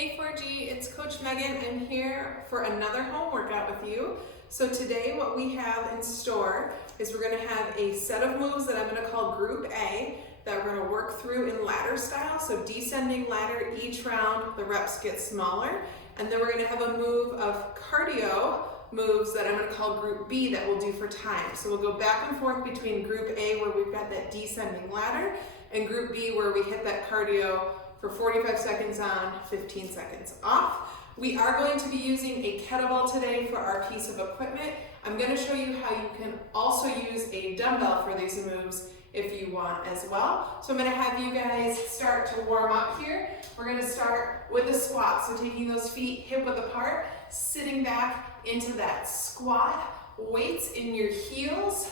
Hey 4G, it's Coach Megan. I'm here for another home workout with you. So today what we have in store is we're going to have a set of moves that I'm going to call Group A that we're going to work through in ladder style. So descending ladder, each round the reps get smaller. And then we're going to have a move of cardio moves that I'm going to call Group B that we'll do for time. So we'll go back and forth between Group A where we've got that descending ladder and Group B where we hit that cardio for 45 seconds on, 15 seconds off. We are going to be using a kettlebell today for our piece of equipment. I'm going to show you how you can also use a dumbbell for these moves if you want as well. So I'm going to have you guys start to warm up here. We're going to start with a squat. So taking those feet hip width apart, sitting back into that squat, weights in your heels,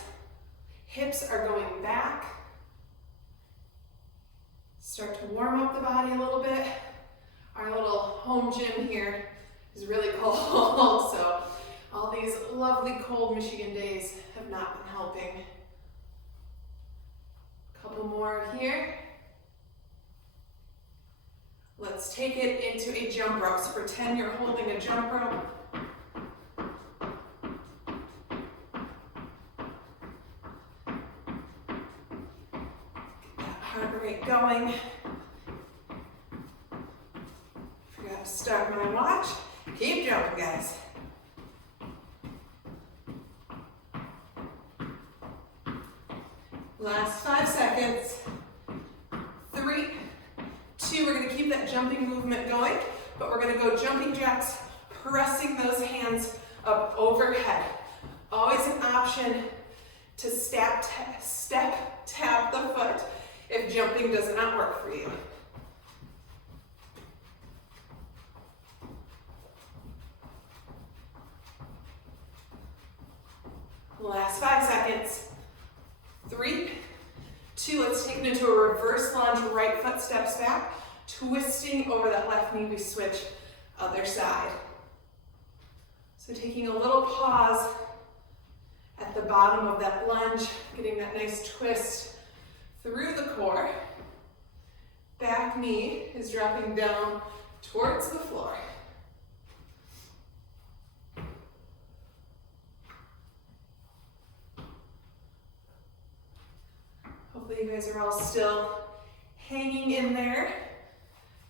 hips are going back. Start to warm up the body a little bit. Our little home gym here is really cold, so all these lovely cold Michigan days have not been helping. A couple more here. Let's take it into a jump rope. So pretend you're holding a jump rope. Heart rate going. Forgot to start my watch. Keep jumping, guys. Last 5 seconds. 3, 2, we're going to keep that jumping movement going, but we're going to go jumping jacks, pressing those hands up overhead. Always an option to step tap the foot if jumping does not work for you. Last 5 seconds. 3, 2, let's take it into a reverse lunge, right foot steps back, twisting over that left knee, we switch other side. So taking a little pause at the bottom of that lunge, getting that nice twist through the core. Back knee is dropping down towards the floor. Hopefully you guys are all still hanging in there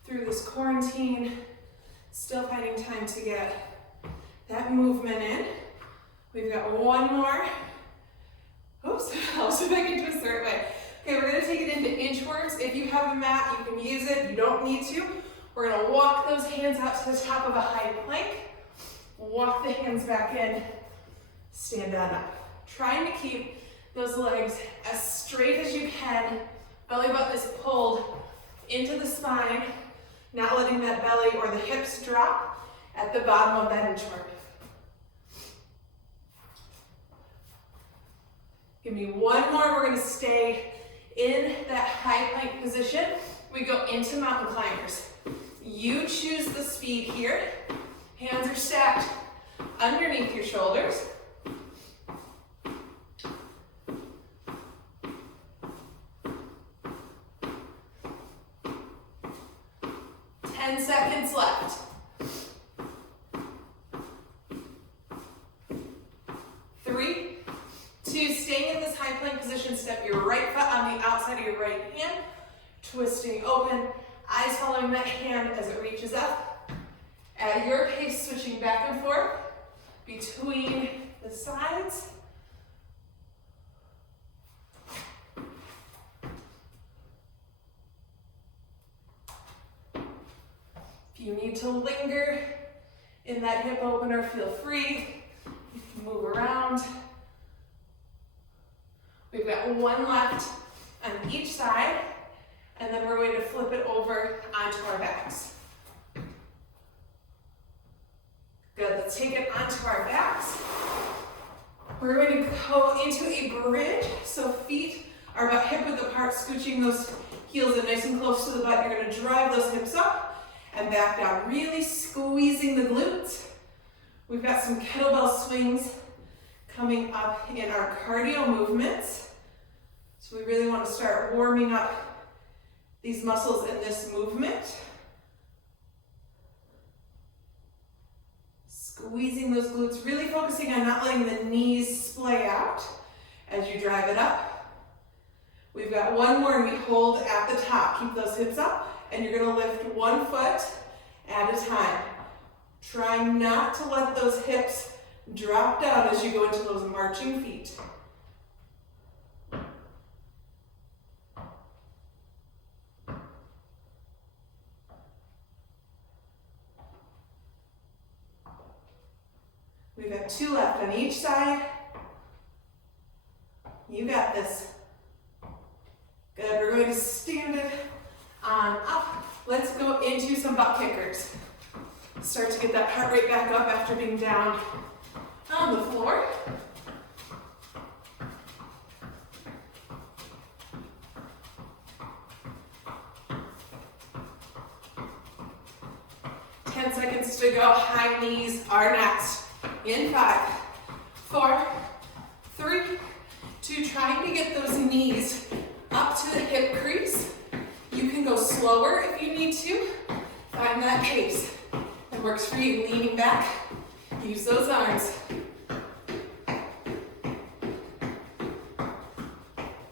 through this quarantine, still finding time to get that movement in. We've got one more. Oops, I'll see if I can twist the right way. Okay, we're gonna take it into inchworms. If you have a mat, you can use it. You don't need to. We're gonna walk those hands out to the top of a high plank. Walk the hands back in, stand on up. Trying to keep those legs as straight as you can. Belly button is pulled into the spine, not letting that belly or the hips drop at the bottom of that inchworm. Give me one more. We're going to stay in that high plank position. We go into mountain climbers. You choose the speed here. Hands are stacked underneath your shoulders. 10 seconds left. 3, 2, staying in this high plank position, step your right foot on the outside of your right hand, twisting open, eyes following that hand as it reaches up. At your pace, switching back and forth between the sides. If you need to linger in that hip opener, feel free. You can move around. We've got one left on each side, and then we're going to flip it over onto our backs. Good, let's take it onto our backs. We're going to go into a bridge, so feet are about hip width apart, scooching those heels in nice and close to the butt. You're going to drive those hips up and back down, really squeezing the glutes. We've got some kettlebell swings coming up in our cardio movements. So we really want to start warming up these muscles in this movement. Squeezing those glutes, really focusing on not letting the knees splay out as you drive it up. We've got one more and we hold at the top. Keep those hips up and you're gonna lift one foot at a time. Try not to let those hips drop down as you go into those marching feet. We've got 2 left on each side. You got this. Good, we're going to stand it on up. Let's go into some butt kickers. Start to get that heart rate back up after being down on the floor. Seconds to go. High knees are next. In 5, 4, 3, 2. Trying to get those knees up to the hip crease. You can go slower if you need to. Find that pace that works for you. Leaning back. Use those arms.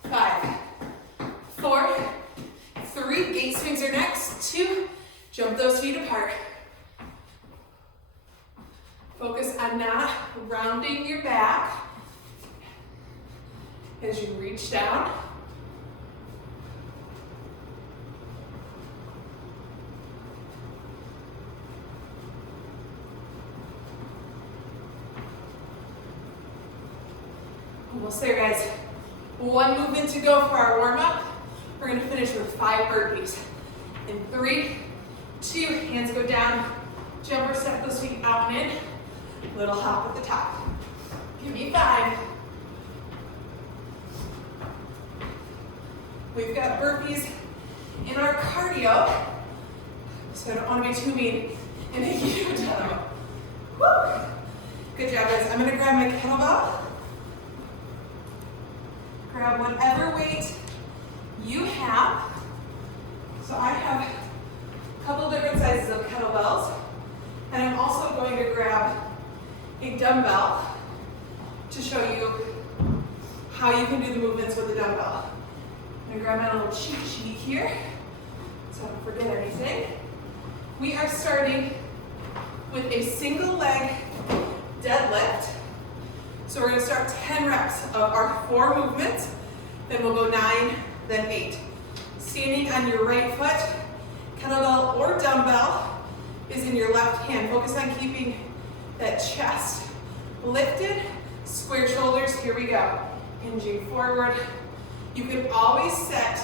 5, 4, 3. Gate swings are next. 2. Jump those feet apart. Focus on not rounding your back as you reach down. Almost there, guys. One movement to go for our warm-up. We're going to finish with 5 burpees. In 3, 2, hands go down. Jump or step those feet out and in. Little hop at the top. Give me 5. We've got burpees in our cardio, so I don't want to be too mean and make you do another one. Woo! Good job, guys. I'm going to grab my kettlebell. Grab whatever weight you have. So I have a couple different sizes of kettlebells, and I'm also going to grab a dumbbell to show you how you can do the movements with a dumbbell. I'm gonna grab my little cheat sheet here so I don't forget anything. We are starting with a single leg deadlift. So we're gonna start 10 reps of our 4 movements, then we'll go 9, then 8. Standing on your right foot, kettlebell or dumbbell is in your left hand. Focus on keeping that chest lifted, square shoulders. Here we go. Hinging forward. You can always set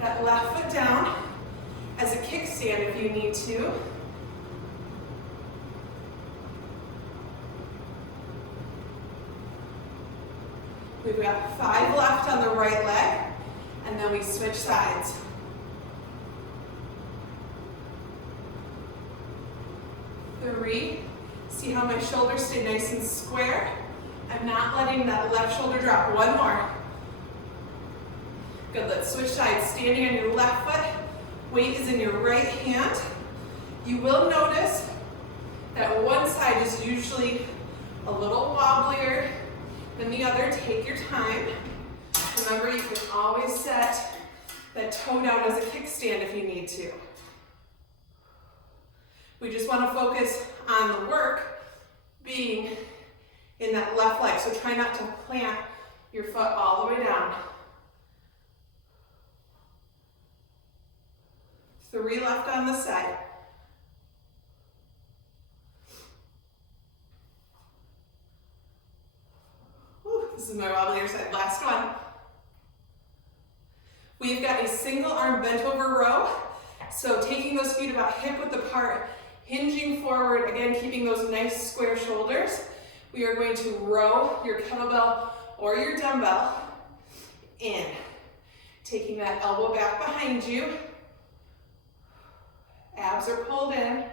that left foot down as a kickstand if you need to. We've got 5 left on the right leg, and then we switch sides. 3. See how my shoulders stay nice and square? I'm not letting that left shoulder drop. 1 more. Good, let's switch sides. Standing on your left foot, weight is in your right hand. You will notice that one side is usually a little wobblier than the other. Take your time. Remember, you can always set that toe down as a kickstand if you need to. We just want to focus on the work being in that left leg. So try not to plant your foot all the way down. 3 left on this side. Whew, this is my wobblier side. Last one. We've got a single arm bent over row. So taking those feet about hip width apart, hinging forward, again, keeping those nice square shoulders. We are going to row your kettlebell or your dumbbell in. Taking that elbow back behind you. Abs are pulled in.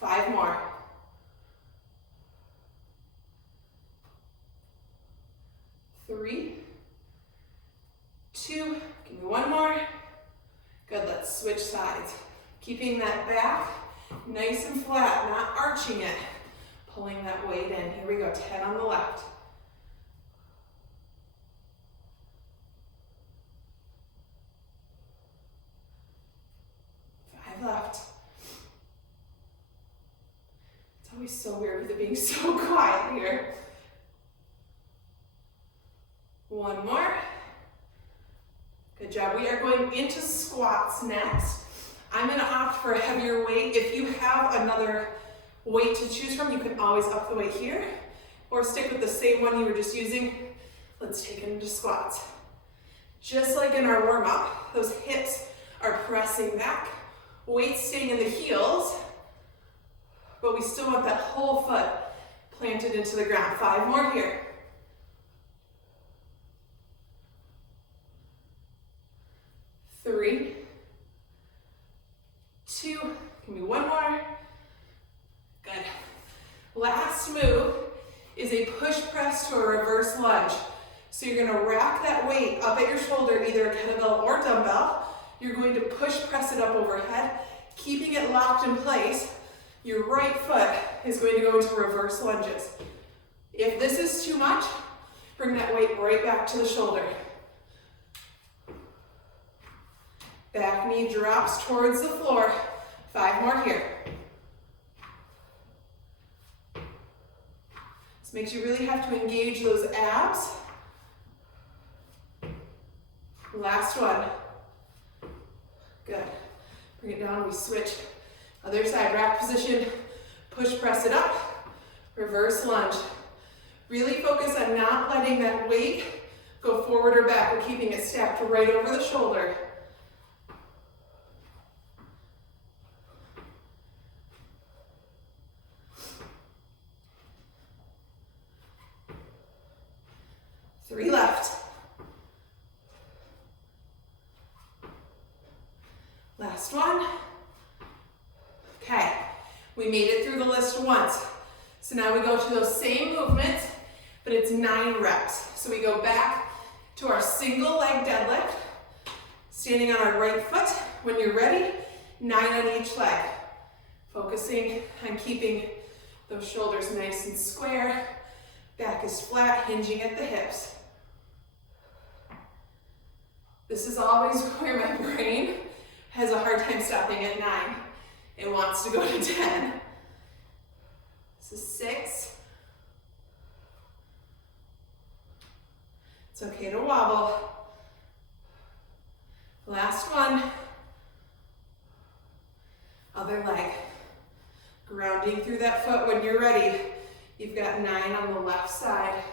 5 more. 3, 2, give me 1 more. Good, let's switch sides. Keeping that back nice and flat, not arching it. Pulling that weight in. Here we go, 10 on the left. 5 left. It's always so weird with it being so quiet here. 1 more. Good job. We are going into squats next. I'm going to opt for a heavier weight. If you have another weight to choose from, you can always up the weight here or stick with the same one you were just using. Let's take it into squats. Just like in our warm-up, those hips are pressing back, weight staying in the heels, but we still want that whole foot planted into the ground. 5 more here. 3, 2, give me 1 more. Good. Last move is a push press to a reverse lunge. So you're gonna rack that weight up at your shoulder, either a kettlebell or dumbbell. You're going to push press it up overhead, keeping it locked in place. Your right foot is going to go into reverse lunges. If this is too much, bring that weight right back to the shoulder. Back knee drops towards the floor. 5 more here. This makes you really have to engage those abs. Last one. Good. Bring it down, we switch. Other side, rack position, push press it up, reverse lunge. Really focus on not letting that weight go forward or back. We're keeping it stacked right over the shoulder. Three left. Last one. Okay, we made it through the list once. So now we go to those same movements, but it's 9 reps. So we go back to our single leg deadlift, standing on our right foot. When you're ready, 9 on each leg. Focusing on keeping those shoulders nice and square. Back is flat, hinging at the hips. This is always where my brain has a hard time stopping at 9. It wants to go to 10. This is 6. It's okay to wobble. Last one. Other leg. Grounding through that foot when you're ready. You've got 9 on the left side.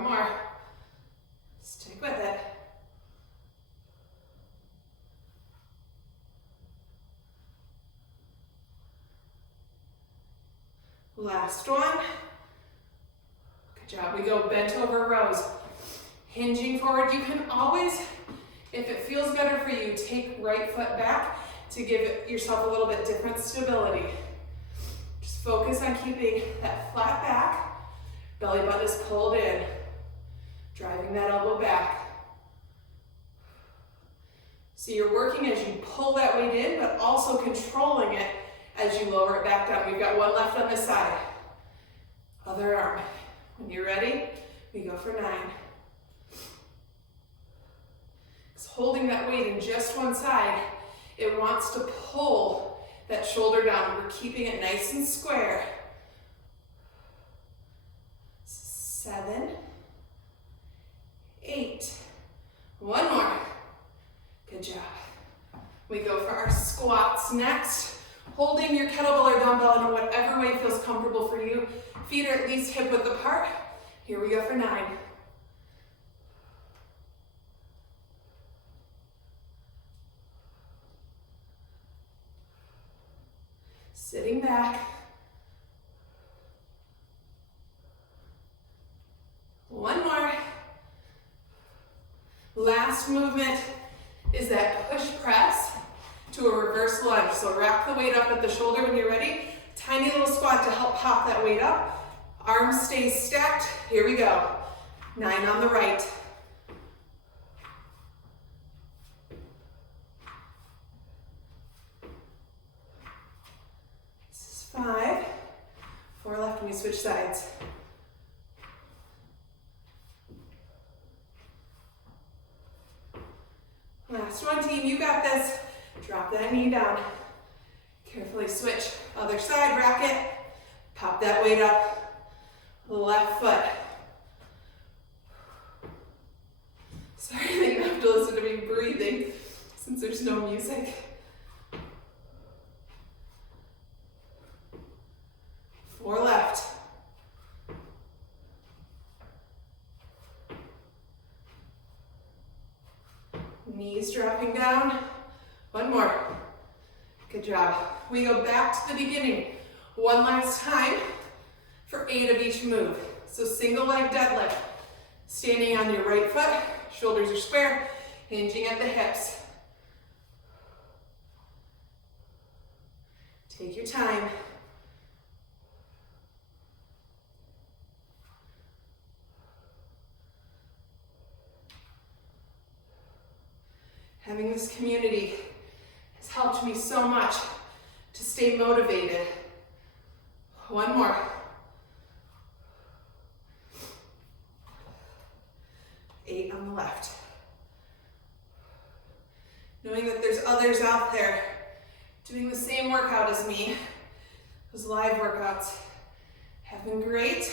More. Stick with it. Last one. Good job. We go bent over rows. Hinging forward. You can always, if it feels better for you, take right foot back to give yourself a little bit different stability. Just focus on keeping that flat back. Belly button is pulled in. Driving that elbow back. So you're working as you pull that weight in, but also controlling it as you lower it back down. We've got 1 left on this side. Other arm. When you're ready, we go for 9. It's holding that weight in just one side. It wants to pull that shoulder down. We're keeping it nice and square. 7, 8, 1 more. Good job. We go for our squats next. Holding your kettlebell or dumbbell in whatever way feels comfortable for you. Feet are at least hip width apart. Here we go for 9. Sitting back. 1 more. Last movement is that push press to a reverse lunge. So rack the weight up at the shoulder when you're ready. Tiny little squat to help pop that weight up. Arms stay stacked. Here we go. 9 on the right. This is 5. 4 left when we switch sides. Last one, team, you got this. Drop that knee down. Carefully switch. Other side, rack it. Pop that weight up. Left foot. Sorry that you have to listen to me breathing since there's no music. 4 left. Knees dropping down. 1 more. Good job. We go back to the beginning. 1 last time for 8 of each move. So single leg deadlift. Standing on your right foot, shoulders are square, hinging at the hips. Take your time. Having this community has helped me so much to stay motivated. 1 more. Eight on the left. Knowing that there's others out there doing the same workout as me, those live workouts have been great,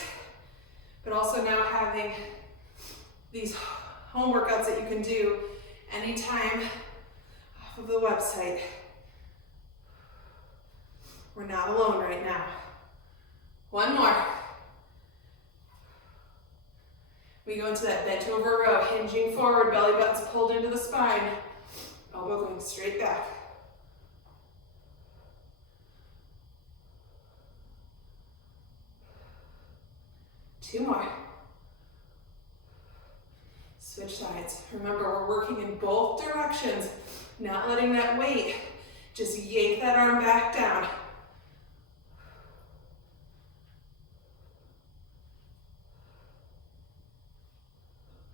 but also now having these home workouts that you can do anytime off of the website. We're not alone right now. 1 more. We go into that bent over row, hinging forward, belly button's pulled into the spine, elbow going straight back. Two more. Switch sides. Remember, we're working in both directions, not letting that weight just yank that arm back down.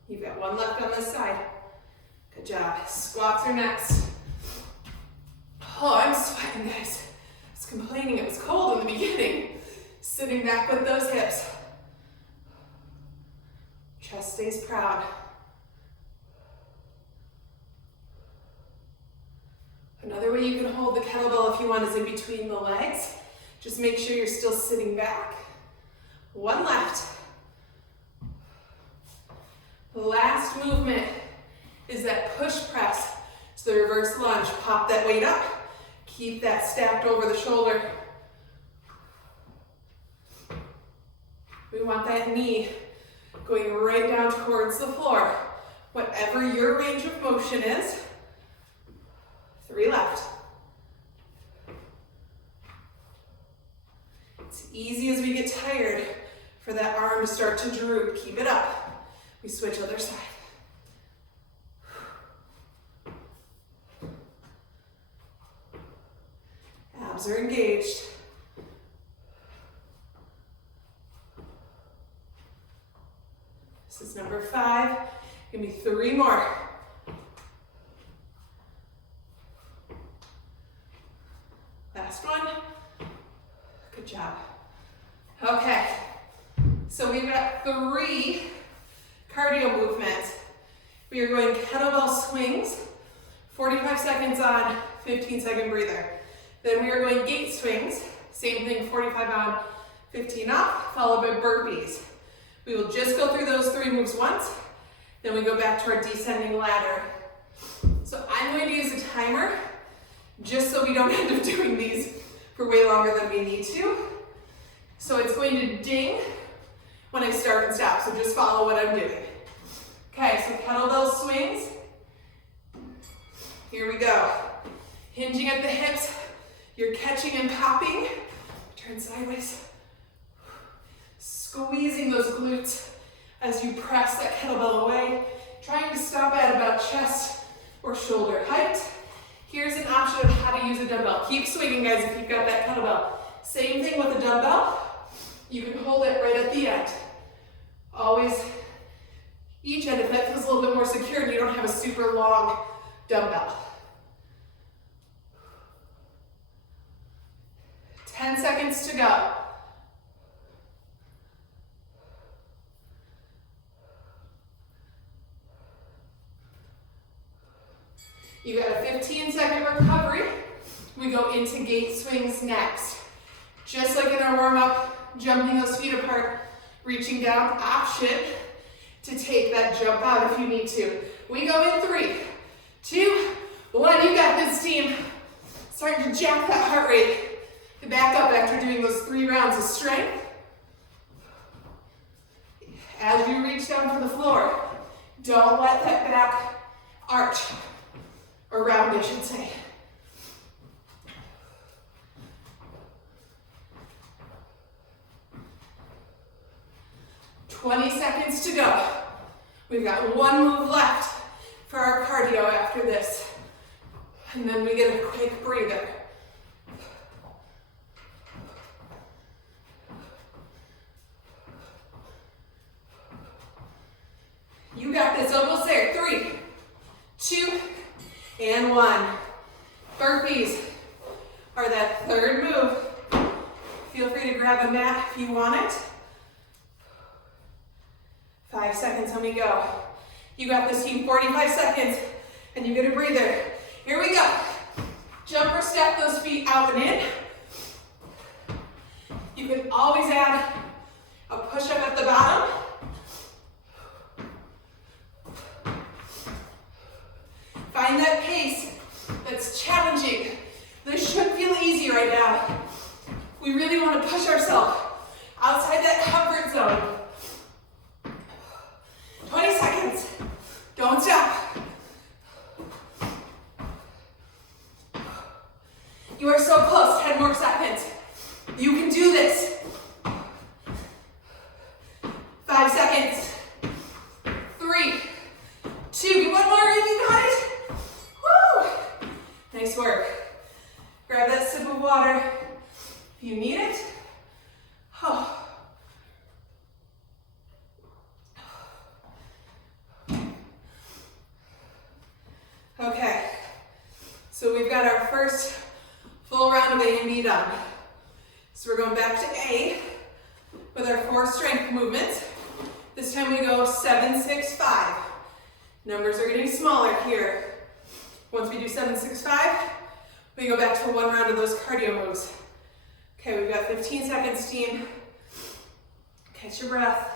You've got 1 left on this side. Good job. Squats are next. Oh, I'm sweating, guys. I was complaining it was cold in the beginning. Sitting back with those hips. Chest stays proud. Another way you can hold the kettlebell if you want is in between the legs. Just make sure you're still sitting back. 1 left. The last movement is that push press. So the reverse lunge. Pop that weight up. Keep that stacked over the shoulder. We want that knee going right down towards the floor. Whatever your range of motion is. 3 left. It's easy as we get tired for that arm to start to droop. Keep it up. We switch other side. Abs are engaged. This is number 5. Give me 3 more. Last one. Good job. Okay, so we've got 3 cardio movements. We are going kettlebell swings, 45 seconds on, 15-second breather. Then we are going gate swings, same thing, 45 on, 15 off, followed by burpees. We will just go through those 3 moves once, then we go back to our descending ladder. So I'm going to use a timer, just so we don't end up doing these for way longer than we need to. So it's going to ding when I start and stop, so just follow what I'm doing. Okay, so kettlebell swings. Here we go. Hinging at the hips, you're catching and popping. Turn sideways. Squeezing those glutes as you press that kettlebell away. Trying to stop at about chest or shoulder height. Here's an option of how to use a dumbbell. Keep swinging, guys, if you've got that kettlebell. Same thing with a dumbbell. You can hold it right at the end. Always each end if that feels a little bit more secure and you don't have a super long dumbbell. 10 seconds to go. You got a 15-second recovery. We go into gate swings next. Just like in our warm-up, jumping those feet apart, reaching down, option to take that jump out if you need to. We go in 3, 2, 1. You got this, team. Starting to jack that heart rate. Back up after doing those 3 rounds of strength. As you reach down to the floor, don't let that back arch, or round I should say. "20 seconds to go. We've got 1 move left for our cardio after this. And then we get a quick breather. You got this, almost there. 3, 2, and 1. Burpees are that third move. Feel free to grab a mat if you want it. 5 seconds, let me go. You got this, team. 45 seconds, and you get a breather. Here we go. Jump or step those feet out and in. You can always add a push-up at the bottom. Find that pace that's challenging. This should feel easy right now. We really want to push ourselves outside that comfort zone. 20 seconds. Don't stop. You are so close. 10 more seconds. You can do this. 5 seconds. 3, 2, one more if you got it. Woo! Nice work. Grab that sip of water if you need it. Oh. Okay, so we've got our first full round of A and B done. So we're going back to A with our 4 strength movements. This time we go 7, 6, 5. Numbers are getting smaller here. Once we do 7, 6, 5, we go back to 1 round of those cardio moves. Okay, we've got 15 seconds, team. Catch your breath.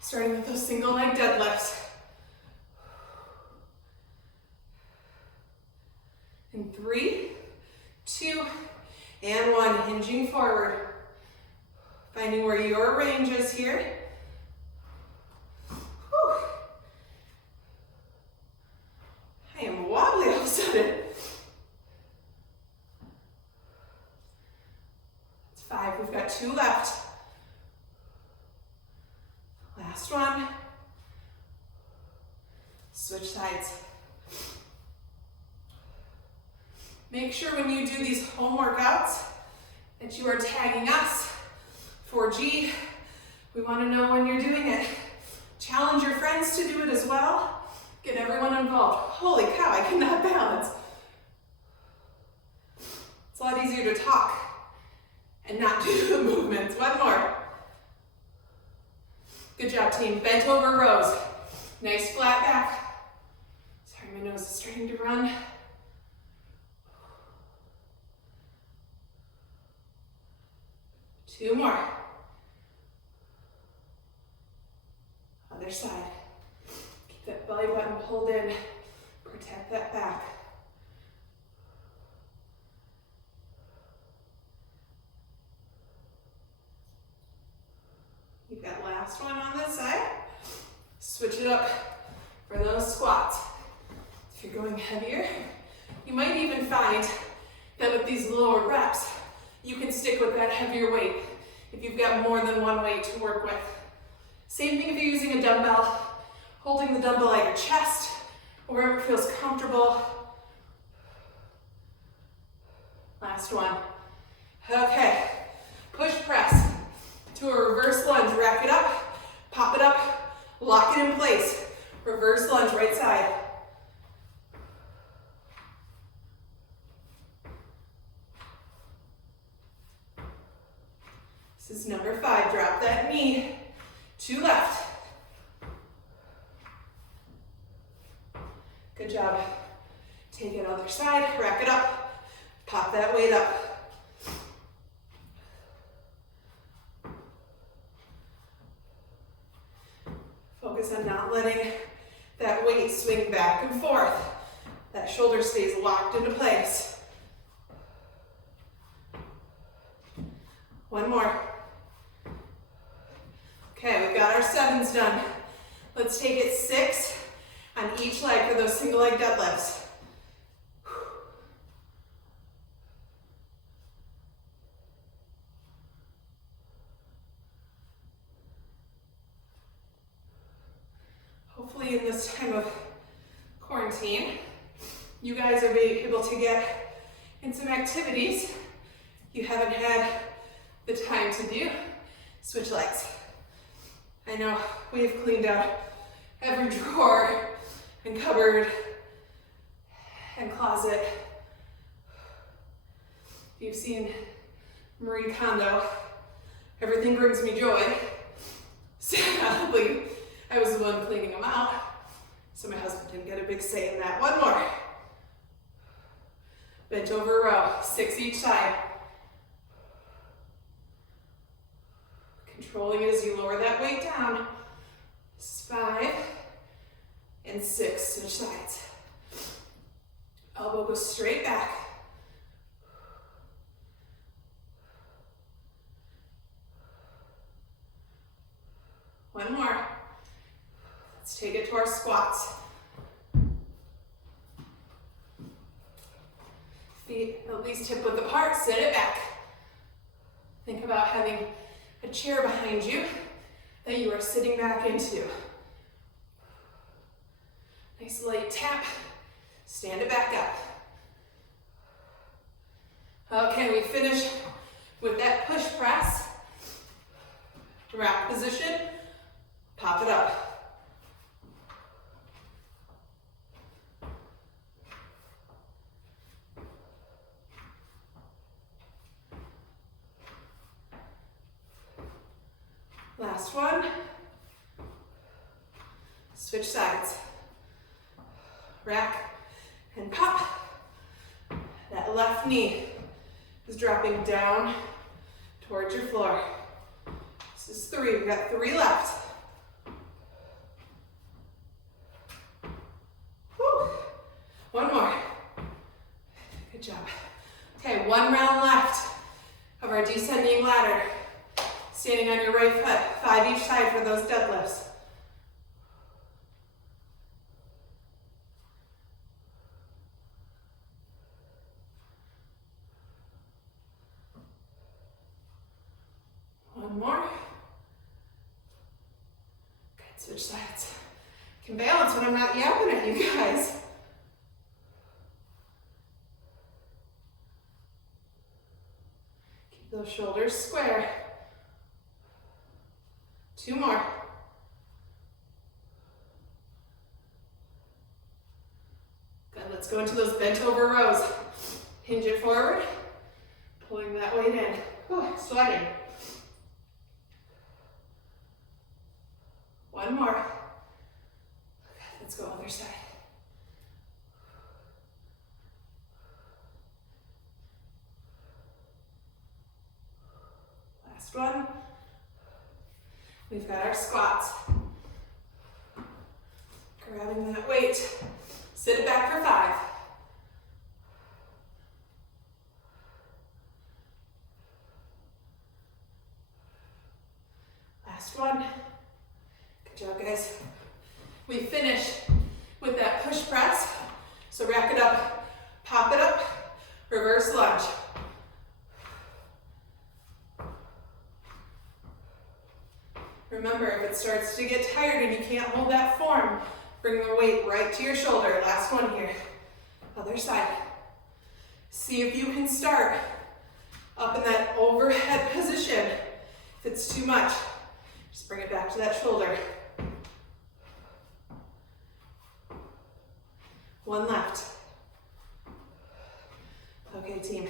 Starting with those single leg deadlifts. In 3, 2, and 1, hinging forward. Finding where your range is here. Whew. I am wobbly all of a sudden. It's 5, we've got 2 left. Last one. Switch sides. Make sure when you do these home workouts that you are tagging us, 4G. We want to know when you're doing it. Challenge your friends to do it as well. Get everyone involved. Holy cow, I cannot balance. It's a lot easier to talk and not do the movements. One more. Good job, team. Bent over rows. Nice flat back. Sorry, my nose is starting to run. 2 more. Other side. Keep that belly button pulled in. Protect that back. You've got last one on this side. Switch it up for those squats. If you're going heavier, you might even find that with these lower reps, you can stick with that heavier weight if you've got more than one weight to work with. Same thing if you're using a dumbbell, holding the dumbbell at your chest, or wherever it feels comfortable. Last one. Okay, push press to lunge, right side. This is number 5. Drop that knee to left. Good job. Take it other side, rack it up, pop that weight up. Focus on not letting that weight swing back and forth. That shoulder stays locked into place. One more. Okay, we've got our 7s done. Let's take it 6 on each leg for those single leg deadlifts. Hopefully in this time of quarantine, you guys are able to get in some activities you haven't had the time to do. Switch legs. I know we've cleaned out every drawer and cupboard and closet. If you've seen Marie Kondo, everything brings me joy. Sadly, I was the one cleaning them out, so my husband didn't get a big say in that. One more. Bent over row, 6 each side. Controlling it as you lower that weight down. 5 and 6, switch sides. Elbow goes straight back. One more. Let's take it to our squats. Feet at least hip width apart, sit it back. Think about having a chair behind you that you are sitting back into. Nice light tap, stand it back up. Okay, we finish with that push press. Rack position, pop it up. Last one. Switch sides. Rack and pop. That left knee is dropping down towards your floor. This is 3. We've got 3 left. Whew. One more. Good job. Okay, 1 round left of our descending ladder. Standing on your right foot, 5 each side for those deadlifts. One more. Good, switch sides. Can balance when I'm not yapping at you guys. Keep those shoulders square. 2 more. Good, let's go into those bent over rows. Hinge it forward, pulling that weight in. Whew, sweating. 1 more. Okay, let's go other side. Last one. We've got our squats. Grabbing that weight. Sit it back for 5. Last one. Good job, guys. We finish with that push press. So rack it up, pop it up, reverse lunge. Remember, if it starts to get tired and you can't hold that form, bring the weight right to your shoulder. Last one here. Other side. See if you can start up in that overhead position. If it's too much, just bring it back to that shoulder. One left. Okay, team.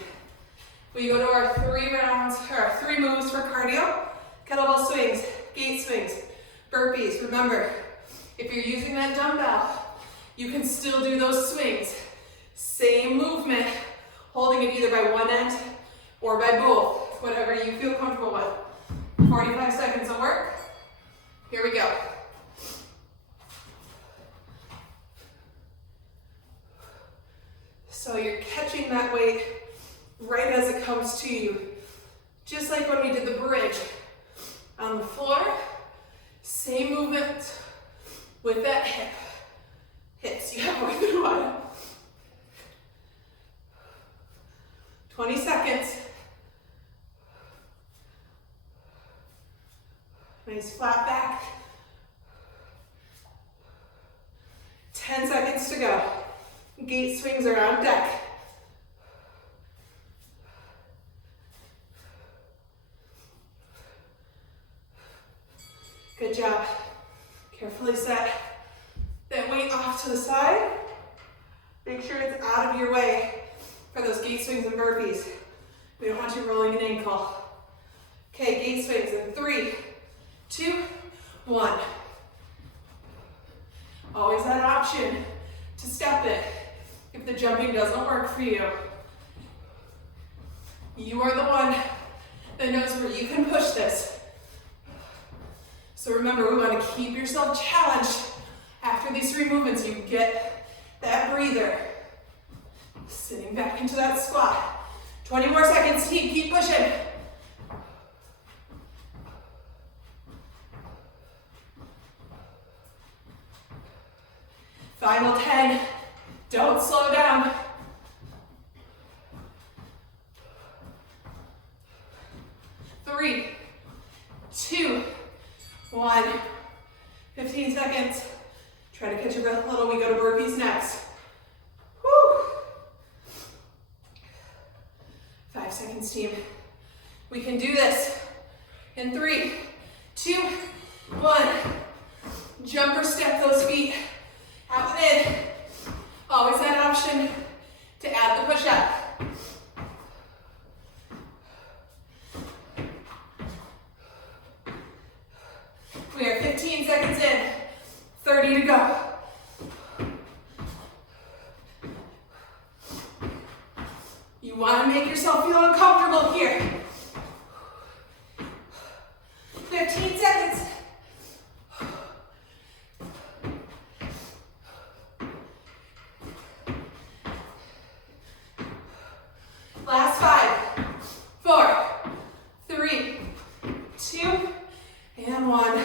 We go to our 3 rounds, or our 3 moves for cardio. Kettlebell swings, gate swings, burpees. Remember, if you're using that dumbbell, you can still do those swings. Same movement, holding it either by one end or by both, whatever you feel comfortable with. 45 seconds of work. Here we go. So you're catching that weight right as it comes to you. Just like when we did the bridge. On the floor, same movement with that hip. Hips, you have more than one. 20 seconds. Nice flat back. 10 seconds to go. Gate swings are on deck. Good job. Carefully set that weight off to the side. Make sure it's out of your way for those gate swings and burpees. We don't want you rolling an ankle. Okay, gate swings in 3, 2, 1. Always that option to step it if the jumping doesn't work for you. You are the one that knows where you can push this. So remember, we want to keep yourself challenged. After these 3 movements, you get that breather. Sitting back into that squat. 20 more seconds, team, keep pushing. Final 10, don't slow down. 3, 2, 1. 15 seconds. Try to catch your breath a little. We go to burpees next. Woo. 5 seconds, team. We can do this. In 3, 2, 1. Jump or step those feet out and in. Always that option to add the push-up. We are 15 seconds in, 30 to go. You want to make yourself feel uncomfortable here. 15 seconds. Last 5, 4, 3, 2, and 1.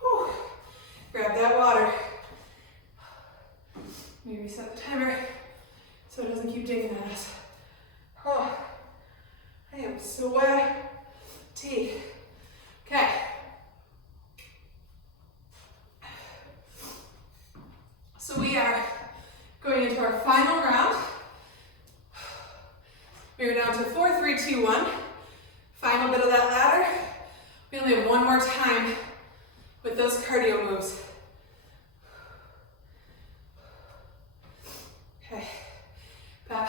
Whew. Grab that water. Let me reset the timer so it doesn't keep digging at us. Oh, I am sweaty. Okay. So we are going into our final round. We're down to 4, 3, 2, 1. Final bit of that ladder. We only have one more time with those cardio moves. Okay, about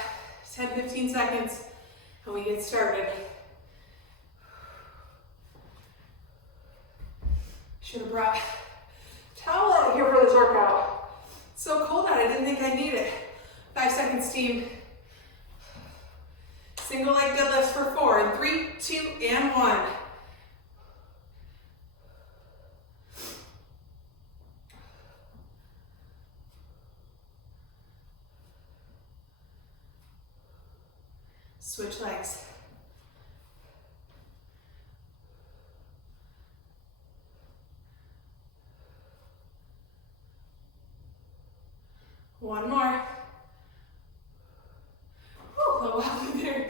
10, 15 seconds and we get started. Should have brought a towel out here for this workout. It's so cold out, I didn't think I'd need it. 5 seconds, team. Single leg deadlifts for 4 in 3, 2, and 1. Switch legs. One more. Whew, a lot there.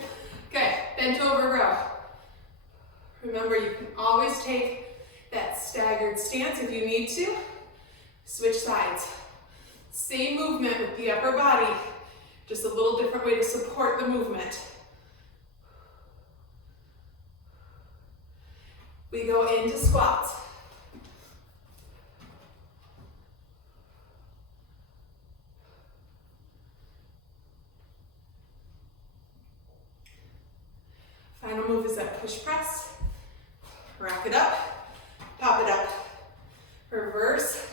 Okay, bent over row. Remember, you can always take that staggered stance if you need to. Switch sides. Same movement with the upper body, just a little different way to support the movement. We go into squats. move is that push press. Rack it up, pop it up. Reverse,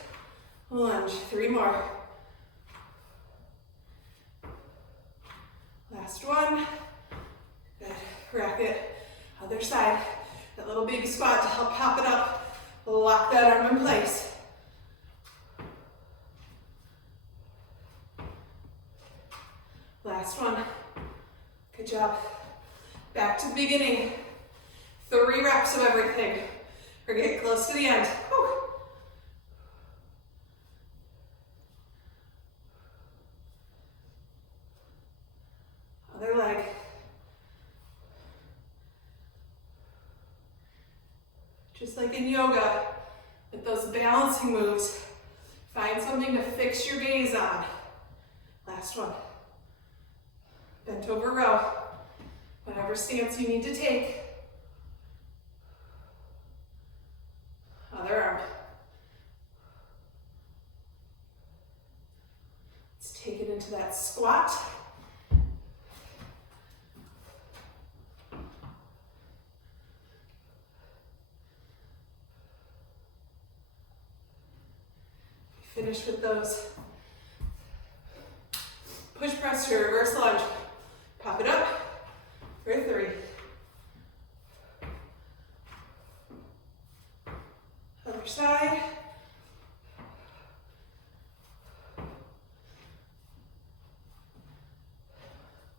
lunge, 3 more. Last one. Good, rack it. Other side. That little baby squat to help pop it up. Lock that arm in place. Last one. Good job. Back to the beginning. 3 reps of everything. We're getting close to the end. Whew. Other leg. Just like in yoga, with those balancing moves, find something to fix your gaze on. Last one. Bent over row. Whatever stance you need to take. Other arm. Let's take it into that squat. Finish with those push press to reverse lunge. Pop it up for 3. Other side.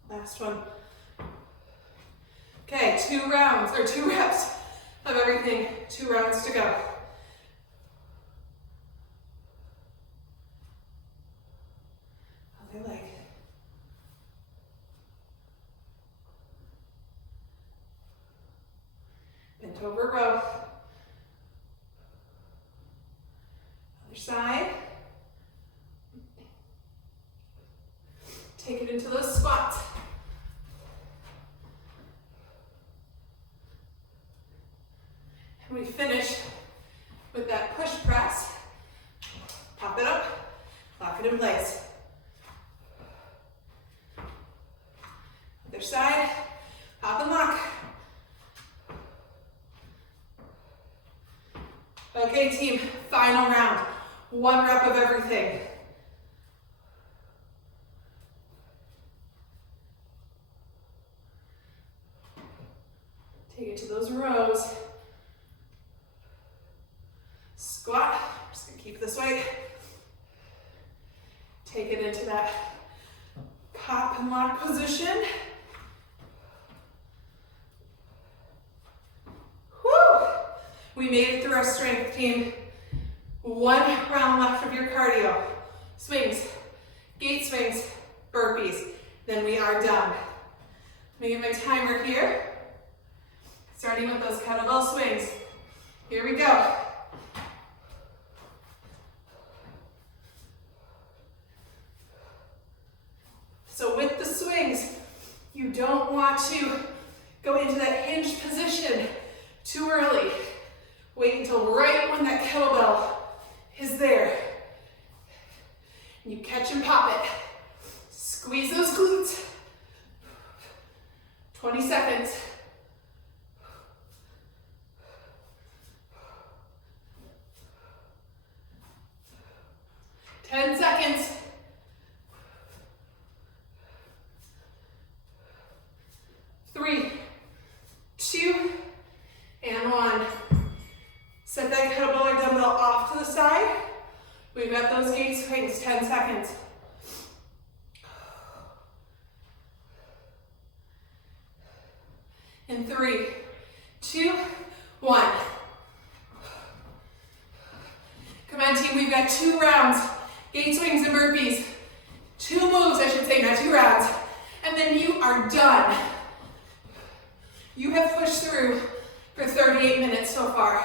Last one. Okay, 2 rounds, or 2 reps of everything. 2 rounds to go. Other leg. Bent over row. Other side. Take it into those squats. And we finish with that push press. Pop it up, lock it in place. Other side, pop and lock. Okay, team, final round. 1 rep of everything. Take it to those rows. Squat, I'm just gonna keep this weight. Take it into that pop and lock position. Woo! We made it through our strength, team. 1 round left of your cardio. Swings, gate swings, burpees. Then we are done. Let me get my timer here. Starting with those kettlebell swings. Here we go. So with the swings, you don't want to go into that hinged position too early. Wait until right when that kettlebell is there. You catch and pop it. Squeeze those glutes. 20 seconds. Seconds. 3, 2, and 1. Set that kettlebell or dumbbell off to the side. We've got those gate swings, 10 seconds. In 3, 2, 1. Come on, team, we've got 2 rounds. Gate swings and burpees. 2 moves, I should say, not 2 rounds. And then you are done. You have pushed through for 38 minutes so far.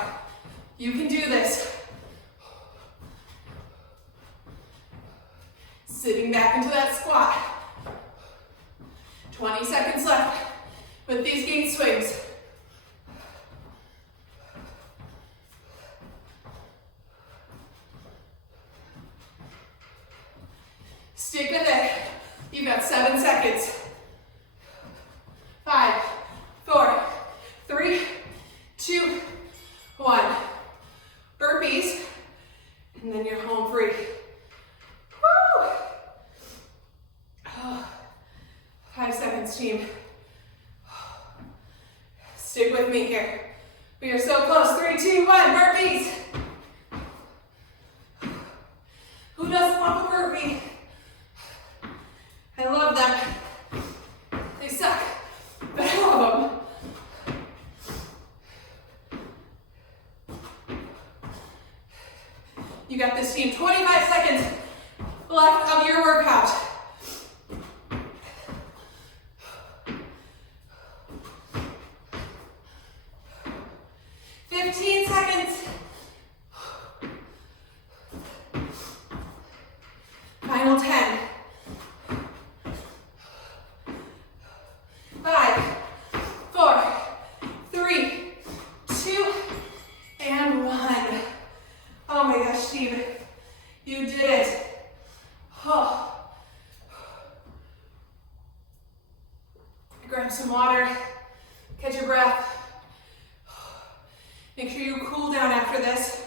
You can do this. Sitting back into that squat. 20 seconds left with these gate swings. Stick with it. You've got 7 seconds. 5, 4, Stick with me here. We are so close. 3, 2, 1, burpees. Who doesn't love a burpee? I love them. They suck, but I love them. You got this, team. 25 seconds left of your workout. Final 10. 5, 4, 3, 2, and 1. Oh my gosh, Steve, you did it. Oh. Grab some water, catch your breath. Make sure you cool down after this.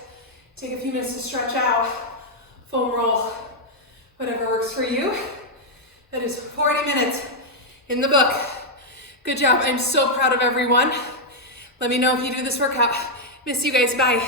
Take a few minutes to stretch out, foam roll, whatever works for you. That is 40 minutes in the book. Good job. I'm so proud of everyone. Let me know if you do this workout. Miss you guys. Bye.